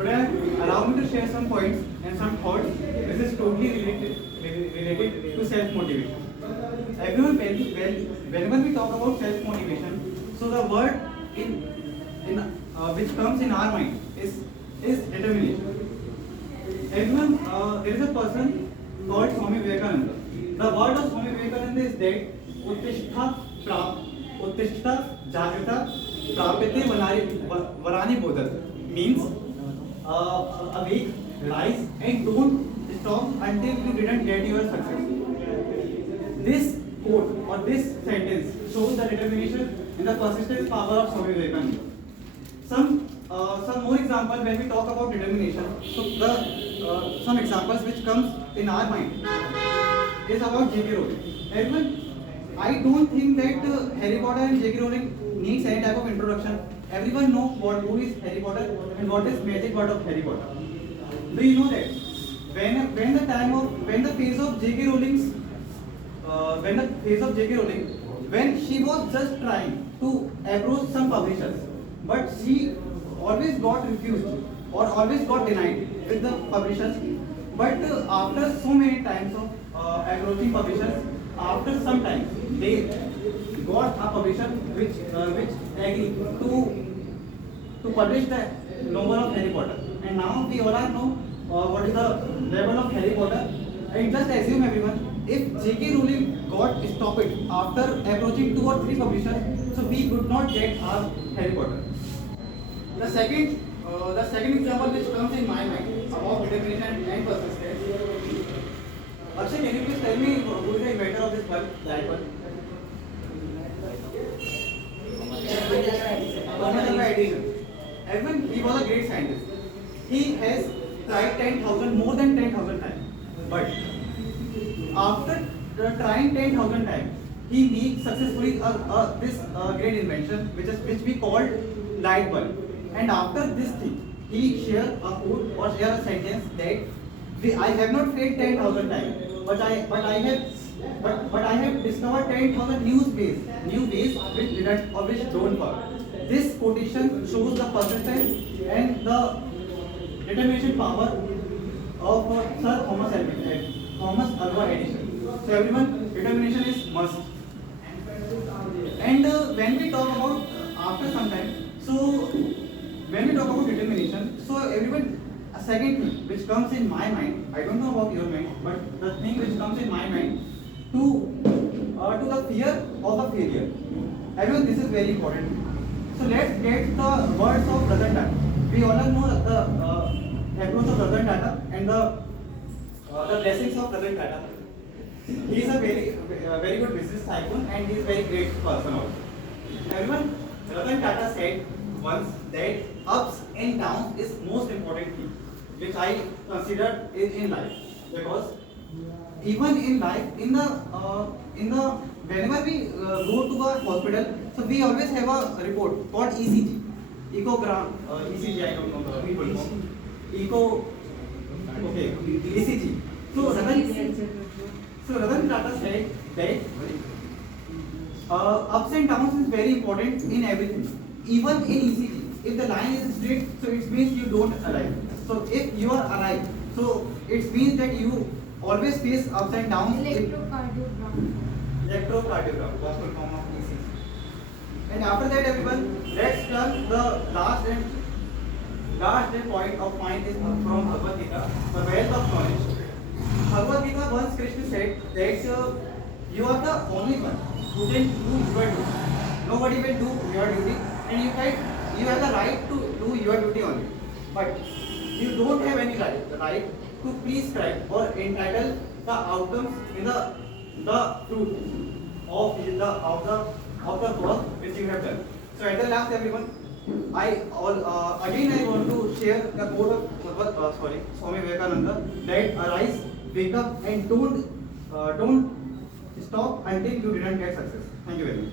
Today, allow me to share some points and some thoughts. This is totally related to self-motivation. Everyone, whenever we talk about self-motivation, so the word which comes in our mind is determination. Everyone, there is a person called Swami Vivekananda. The word of Swami Vivekananda is that Uttishtha Jagrita Prapyate Varani Bodhat means awake, rise, and don't stop until you didn't get your success. This quote or this sentence shows the determination and the persistence power of Swami Vivekananda. Some more examples when we talk about determination. So some examples which comes in our mind is about J.K. Rowling. Everyone, I don't think that Harry Potter and J.K. Rowling needs any type of introduction. Everyone knows who is Harry Potter and what is magic word of Harry Potter. Do you know that when the phase of J.K. Rowling's when she was just trying to approach some publishers, but she always got refused or always got denied with the publishers. But after so many times of approaching publishers, after some time they got a publisher which agreed to publish the novel of Harry Potter. And now we all know what is the level of Harry Potter. And just assume everyone, if J.K. Rowling got stopped after approaching 2 or 3 publishers, so we could not get our Harry Potter. The second example which comes in my mind about determination and persistence. Akshay, can you please tell me who is the inventor of this bulb, light bulb? Thomas Alva Edison. Everyone, he was a great scientist. He has tried more than 10,000 times. But after trying 10,000 times, he made successfully this great invention, which we called light bulb. And after this thing, he shared a quote or share a sentence that I have not failed 10,000 times, but I have discovered 10,000 new ways which don't work. This quotation shows the persistence and the determination power of Sir Thomas Alva Edison. So everyone, determination is must. And when we talk about after some time, so when we talk about determination, so everyone, a second thing which comes in my mind, I don't know about your mind, but the thing which comes in my mind to the fear of a failure. Everyone, this is very important. So let's get the words of Ratan Tata. We all know the approach of Ratan Tata and the blessings of Ratan Tata. He is a very good business tycoon and he is a very great person also. Everyone, Ratan Tata said once that ups and downs is most important thing, which I consider in life, because even in life, in the whenever we go to a hospital, so we always have a report called ECG, echogram, ECG. I don't know the people know. ECG. So Ratan Tata said that ups and downs is very important in everything. Even in ECG, if the line is straight, so it means you don't arrive. So if you are arrived, so it means that you always face ups and downs. Electrocardiogram, was full form of ECG. And after that, everyone, let's turn the last point of mine is from Bhagavad Gita, the wealth of knowledge. Bhagavad Gita once Krishna said that you are the only one who can do your duty. Nobody will do your duty, and you have the right to do your duty only. But you don't have any right to prescribe or entitle the outcomes in the fruit of the work which you have done. So at the last, everyone, I want to share the quote of Swami Vivekananda that arise, wake up, and don't stop until you didn't get success. Thank you very much.